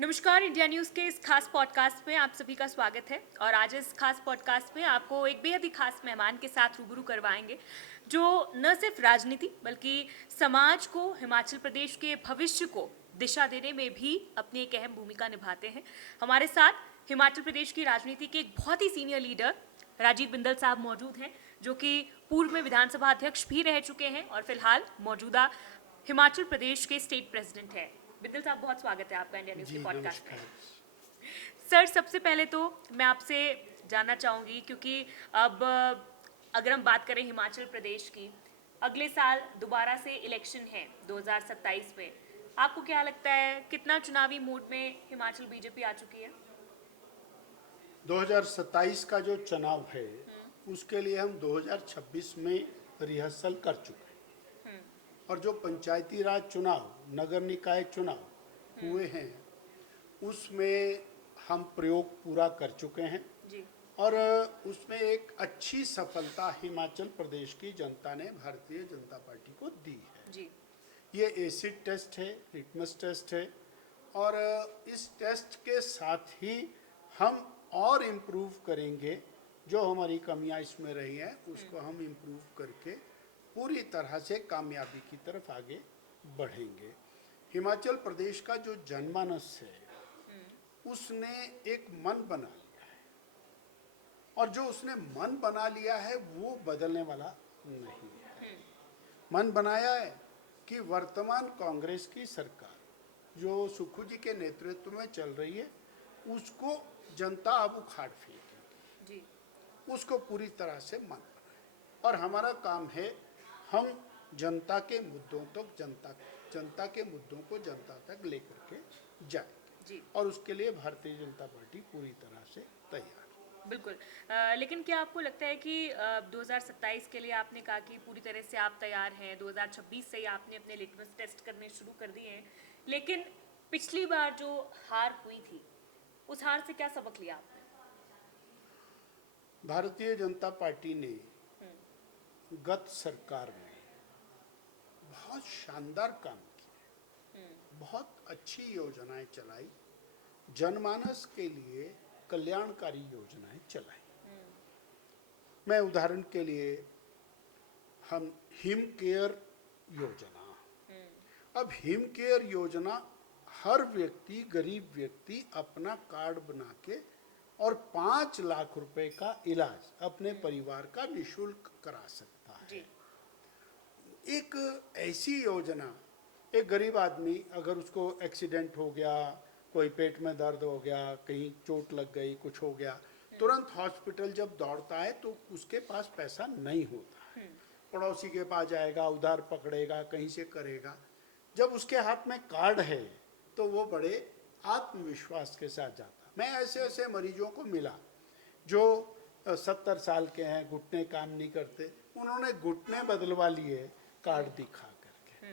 नमस्कार। India news के इस खास पॉडकास्ट में आप सभी का स्वागत है। और आज इस खास पॉडकास्ट में आपको एक बेहद ही खास मेहमान के साथ रूबरू करवाएंगे, जो न सिर्फ राजनीति बल्कि समाज को, हिमाचल प्रदेश के भविष्य को दिशा देने में भी अपनी एक अहम भूमिका निभाते हैं। हमारे साथ हिमाचल प्रदेश की राजनीति के एक बहुत ही सीनियर लीडर राजीव बिंदल साहब मौजूद हैं, जो कि पूर्व में विधानसभा अध्यक्ष भी रह चुके हैं और फिलहाल मौजूदा हिमाचल प्रदेश के स्टेट प्रेसिडेंट हैं। बिंदल साहब, बहुत स्वागत है आपका इंडिया न्यूज़ के जी पॉडकास्ट में। नमस्कार। सर, सबसे पहले तो मैं आपसे जानना चाहूँगी, क्योंकि अब अगर हम बात करें हिमाचल प्रदेश की, अगले साल दोबारा से इलेक्शन है 2027 में। आपको क्या लगता है, कितना चुनावी मूड में हिमाचल बीजेपी आ चुकी है? 2027 का जो चुनाव है उसके लिए हम 2026 में रिहर्सल कर चुके हैं और जो पंचायती राज चुनाव, नगर निकाय चुनाव हुए हैं उसमें हम प्रयोग पूरा कर चुके हैं जी। और उसमें एक अच्छी सफलता हिमाचल प्रदेश की जनता ने भारतीय जनता पार्टी को दी है। जी। ये एसिड टेस्ट है, लिटमस टेस्ट है और इस टेस्ट के साथ ही हम और इम्प्रूव करेंगे। जो हमारी कमियां इसमें रही हैं उसको हम इम्प्रूव करके पूरी तरह से कामयाबी की तरफ आगे बढ़ेंगे। हिमाचल प्रदेश का जो जनमानस है उसने एक मन बना लिया है और जो उसने मन बना लिया है वो बदलने वाला नहीं है। मन बनाया है कि वर्तमान कांग्रेस की सरकार जो सुक्खू जी के नेतृत्व में चल रही है उसको जनता अब उखाड़ फेंकेगी, जी। उसको पूरी तरह से मन बनाए और हमारा काम है हम जनता के मुद्दों तक जनता के मुद्दों को जनता तक लेकर के जाएंगे जी। और उसके लिए भारतीय जनता पार्टी पूरी तरह से तैयार है। बिल्कुल। लेकिन क्या आपको लगता है कि 2027 के लिए आपने कहा कि पूरी तरह से आप तैयार हैं, 2026 से ही आपने अपने लिटमस टेस्ट करने शुरू कर दिए हैं, लेकिन पिछली बार जो हार हुई थी, उस हार से क्या सबक लिया आपने? भारतीय जनता पार्टी ने गत सरकार में बहुत शानदार काम किया, बहुत अच्छी योजनाएं चलाई, जनमानस के लिए कल्याणकारी योजनाएं चलाई। मैं उदाहरण के लिए हम हिम केयर योजना, अब हिम केयर योजना हर व्यक्ति, गरीब व्यक्ति अपना कार्ड बना के और 5 लाख रुपए का इलाज अपने परिवार का निःशुल्क करा सकता है। जी। एक ऐसी योजना, एक गरीब आदमी अगर उसको एक्सीडेंट हो गया, कोई पेट में दर्द हो गया, कहीं चोट लग गई, कुछ हो गया, तुरंत हॉस्पिटल जब दौड़ता है तो उसके पास पैसा नहीं होता है। पड़ोसी के पास जाएगा, उधार पकड़ेगा, कहीं से करेगा। जब उसके हाथ में कार्ड है तो वो बड़े आत्मविश्वास के साथ जाता। मैं ऐसे ऐसे मरीजों को मिला जो 70 साल के हैं, घुटने काम नहीं करते, उन्होंने घुटने बदलवा लिए कार्ड दिखा करके,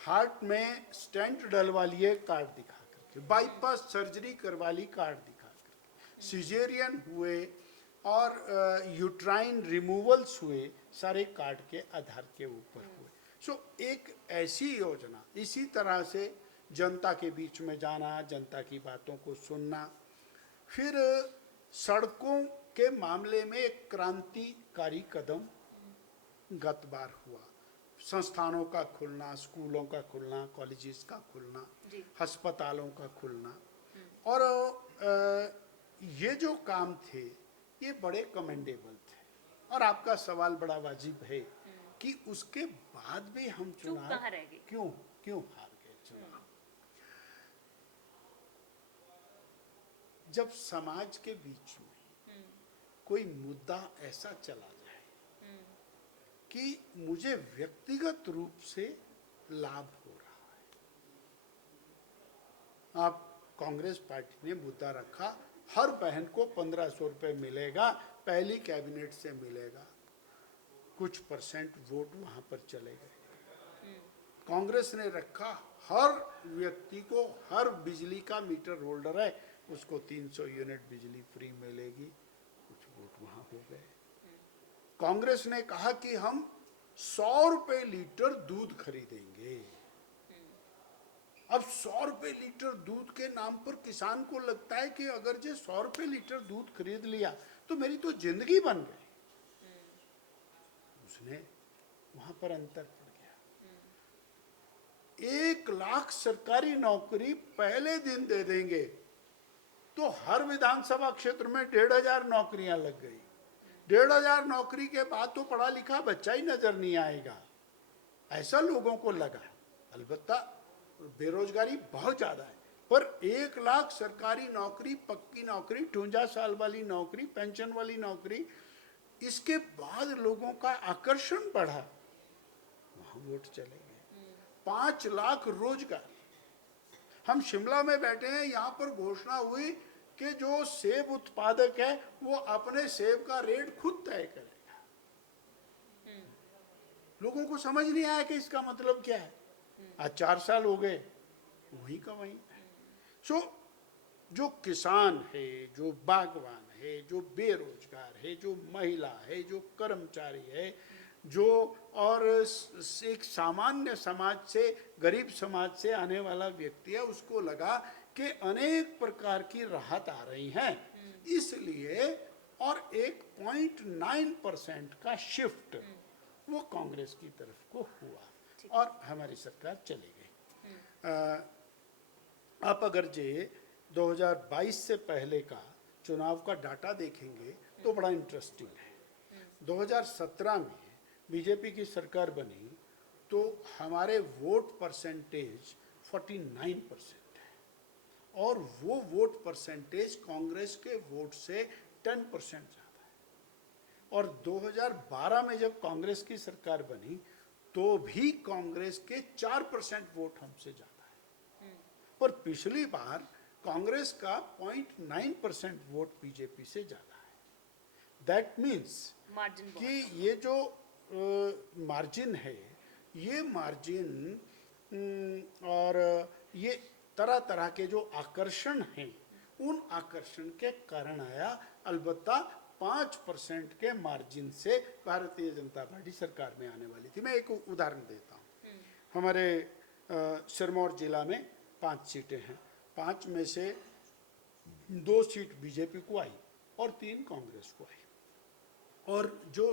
हार्ट में स्टेंट डलवा लिए कार्ड दिखा करके, बाईपास सर्जरी करवा ली कार्ड दिखा करके, सिजेरियन हुए और यूट्राइन रिमूवल्स हुए, सारे कार्ड के आधार के ऊपर हुए। सो एक ऐसी योजना, इसी तरह से जनता के बीच में जाना, जनता की बातों को सुनना। फिर सड़कों के मामले में एक क्रांतिकारी कदम गत बार हुआ, संस्थानों का खुलना, स्कूलों का खुलना, कॉलेजेस का खुलना, जी। अस्पतालों का खुलना। और ये जो काम थे ये बड़े कमेंडेबल थे और आपका सवाल बड़ा वाजिब है कि उसके बाद भी हम चूक चुनाव कहाँ रह गई? क्यों क्यों हार गए चुनाव। जब समाज के बीच में कोई मुद्दा ऐसा चला जाए कि मुझे व्यक्तिगत रूप से लाभ हो रहा है। आप कांग्रेस पार्टी ने मुद्दा रखा, हर बहन को 1500 रुपये मिलेगा, पहली कैबिनेट से मिलेगा, कुछ परसेंट वोट वहां पर चले गए। कांग्रेस ने रखा, हर व्यक्ति को, हर बिजली का मीटर होल्डर है उसको 300 यूनिट बिजली फ्री मिलेगी, कुछ वोट वहां हो गए। कांग्रेस ने कहा कि हम 100 रुपए लीटर दूध खरीदेंगे, अब 100 रुपए लीटर दूध के नाम पर किसान को लगता है कि अगर जे 100 रुपए लीटर दूध खरीद लिया तो मेरी तो जिंदगी बन गई। उसने वहां पर अंतर पड़ गया। 1 लाख सरकारी नौकरी पहले दिन दे देंगे तो हर विधानसभा क्षेत्र में 1,500 नौकरियां लग गई। 1,500 नौकरी के बाद तो पढ़ा लिखा बच्चा ही नजर नहीं आएगा, ऐसा लोगों को लगा। अलबत्ता बेरोजगारी बहुत ज्यादा है, पर 1 लाख सरकारी नौकरी, पक्की नौकरी, 58 साल वाली नौकरी, पेंशन वाली नौकरी, इसके बाद लोगों का आकर्षण बढ़ा, वहां वोट चले गए। 5 लाख रोजगार। हम शिमला में बैठे हैं, यहाँ पर घोषणा हुई कि जो सेब उत्पादक है वो अपने सेब का रेट खुद तय करेगा। लोगों को समझ नहीं आया कि इसका मतलब क्या है। आज 4 साल हो गए, वही का वही। सो जो किसान है, जो बागवान है, जो बेरोजगार है, जो महिला है, जो कर्मचारी है, जो और एक सामान्य समाज से, गरीब समाज से आने वाला व्यक्ति है, उसको लगा कि अनेक प्रकार की राहत आ रही हैं, इसलिए और 1.9% का शिफ्ट वो कांग्रेस की तरफ को हुआ और हमारी सरकार चली गई। आप अगर जे 2022 से पहले का चुनाव का डाटा देखेंगे तो बड़ा इंटरेस्टिंग है। 2017 में बीजेपी की सरकार बनी तो हमारे वोट परसेंटेज 49% है और वो वोट परसेंटेज कांग्रेस के वोट से 10% ज्यादा है। और 2012 में जब कांग्रेस की सरकार बनी तो भी कांग्रेस के 4% वोट हमसे ज्यादा है, पर पिछली बार कांग्रेस का 0.9% वोट बीजेपी से ज्यादा है। दैट मीन्स कि ये जो मार्जिन है, ये मार्जिन और ये तरह तरह के जो आकर्षण हैं, उन आकर्षण के कारण आया। अलबत्ता 5% के मार्जिन से भारतीय जनता पार्टी सरकार में आने वाली थी। मैं एक उदाहरण देता हूँ। हमारे सिरमौर जिला में 5 सीटें हैं, 5 में से 2 सीट बीजेपी को आई और 3 कांग्रेस को आई। और जो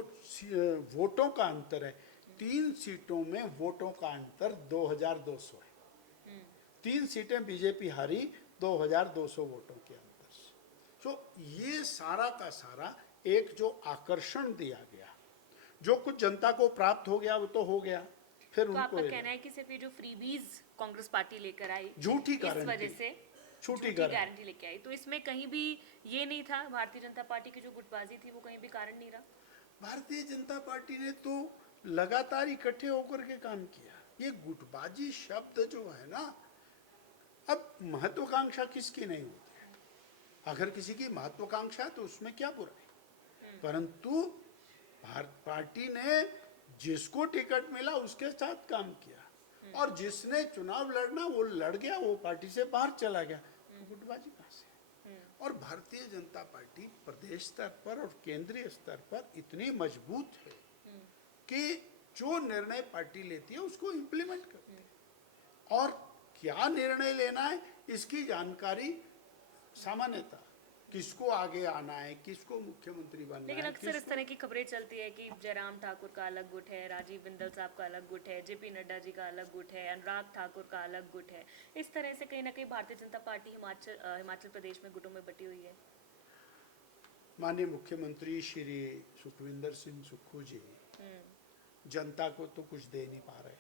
वोटों का अंतर है, 3 सीटों में वोटों का अंतर 2200 है। 3 सीटें बीजेपी हारी 2200 वोटों के अंतर से। तो ये सारा का सारा एक जो आकर्षण दिया गया, जो कुछ जनता को प्राप्त हो गया वो तो हो गया। फिर तो उनको आपका कहना है कि सिर्फ ये जो फ्रीबीज कांग्रेस पार्टी लेकर आई, झूठी इस गारंटी, वजह से झूठी गारंटी लेके आई, तो इसमें कहीं भी ये नहीं था, भारतीय जनता पार्टी की जो गुटबाजी थी वो कहीं भी कारण नहीं रहा? भारतीय जनता पार्टी ने तो लगातार इकट्ठे होकर के काम किया। ये गुटबाजी शब्द जो है ना, अब महत्वाकांक्षा किसकी नहीं होती है। अगर किसी की महत्वाकांक्षा है तो उसमें क्या बुराई, परंतु भारत पार्टी ने जिसको टिकट मिला उसके साथ काम किया और जिसने चुनाव लड़ना वो लड़ गया, वो पार्टी से बाहर चला गया, तो गुटबाजी कहाँ से। और भारतीय जनता पार्टी प्रदेश स्तर पर और केंद्रीय स्तर पर इतनी मजबूत है कि जो निर्णय पार्टी लेती है उसको इम्प्लीमेंट करती है। और क्या निर्णय लेना है इसकी जानकारी सामान्यतः किसको आगे आना है, किसको मुख्यमंत्री बनना लेकिन है। अक्सर इस तरह की खबरें चलती है कि जयराम ठाकुर का अलग गुट है, राजीव बिंदल साहब का अलग गुट है, जेपी नड्डा जी का अलग गुट है, अनुराग ठाकुर का अलग गुट है। इस तरह से कहीं ना कहीं भारतीय जनता पार्टी हिमाचल प्रदेश में गुटों में बटी हुई है। माननीय मुख्यमंत्री श्री सुखविंदर सिंह सुक्खू जी जनता को तो कुछ दे नहीं पा रहे,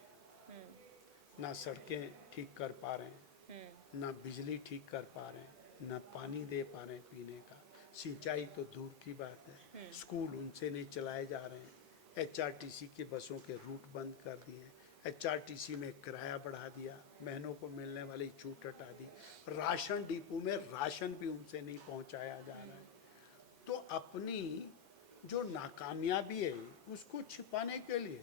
ना सड़कें ठीक कर पा रहे हैं, ना बिजली ठीक कर पा रहे हैं, ना पानी दे पा रहे हैं पीने का, सिंचाई तो दूर की बात है, स्कूल उनसे नहीं चलाए जा रहे हैं, एचआरटीसी के बसों के रूट बंद कर दिए, एचआरटीसी में किराया बढ़ा दिया, बहनों को मिलने वाली छूट हटा दी, राशन डिपो में राशन भी उनसे नहीं पहुंचाया जा रहा है। तो अपनी जो नाकामयाबी है उसको छिपाने के लिए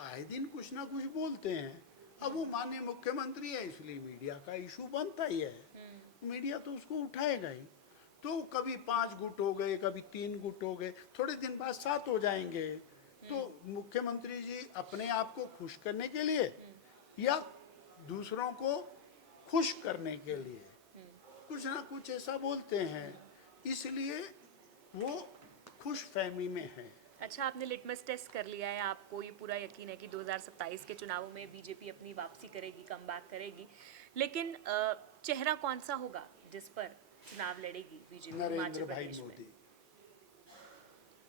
आए दिन कुछ ना कुछ बोलते हैं। अब वो माननीय मुख्यमंत्री है इसलिए मीडिया का इशू बनता ही है, मीडिया तो उसको उठाएगा ही। तो कभी 5 गुट हो गए, कभी 3 गुट हो गए, थोड़े दिन बाद 7 हो जाएंगे। तो मुख्यमंत्री जी अपने आप को खुश करने के लिए या दूसरों को खुश करने के लिए कुछ ना कुछ ऐसा बोलते हैं, इसलिए वो खुश फहमी में है। अच्छा, आपने लिटमस टेस्ट कर लिया है, आपको ये पूरा यकीन है कि 2027 के चुनावों में बीजेपी अपनी वापसी करेगी, कमबैक करेगी, लेकिन चेहरा कौन सा होगा जिस पर चुनाव लड़ेगी बीजेपी हिमाचल नरेंद्र भाई प्रदेश में? मोदी।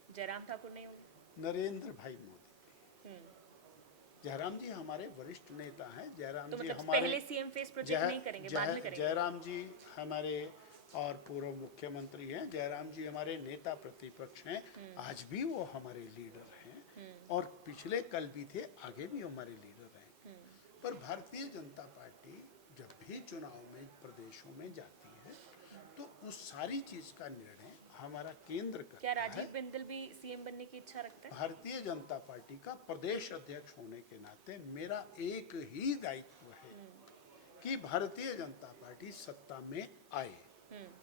जयराम ठाकुर नहीं होंगे? नरेंद्र भाई मोदी। हम्म, जयराम जी हमारे वरिष्ठ नेता हैं। जयराम तो जी मतलब हमारे पहले सीएम फेस प्रोजेक्ट नहीं करेंगे, बाद में करेंगे? जयराम जी हमारे और पूर्व मुख्यमंत्री हैं। जयराम जी हमारे नेता प्रतिपक्ष हैं, आज भी वो हमारे लीडर हैं और पिछले कल भी थे, आगे भी हमारे लीडर हैं। पर भारतीय जनता पार्टी जब भी चुनाव में प्रदेशों में जाती है तो उस सारी चीज का निर्णय हमारा केंद्र क्या करता है। राजीव बिंदल भी सीएम बनने की इच्छा रखते हैं? भारतीय जनता पार्टी का प्रदेश अध्यक्ष होने के नाते मेरा एक ही दायित्व है कि भारतीय जनता पार्टी सत्ता में आए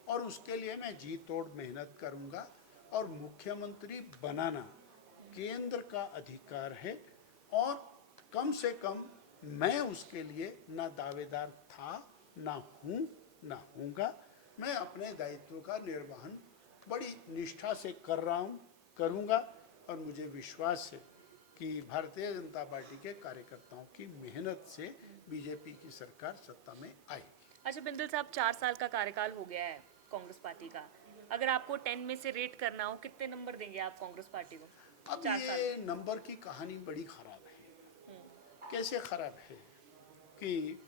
और उसके लिए मैं जी तोड़ मेहनत करूंगा। और मुख्यमंत्री बनाना केंद्र का अधिकार है और कम से कम मैं उसके लिए ना दावेदार था, ना हूं, ना हूंगा। मैं अपने दायित्व का निर्वहन बड़ी निष्ठा से कर रहा हूं, करूंगा और मुझे विश्वास है कि भारतीय जनता पार्टी के कार्यकर्ताओं की मेहनत से बीजेपी की सरकार सत्ता में आएगी। अच्छा बिंदल साहब, 4 साल का कार्यकाल हो गया है कांग्रेस पार्टी का, अगर आपको 10 में से रेट करना हो, कितने नंबर देंगे आप कांग्रेस पार्टी को? अब 4 साल ये नंबर की कहानी बड़ी खराब है। कैसे खराब है कि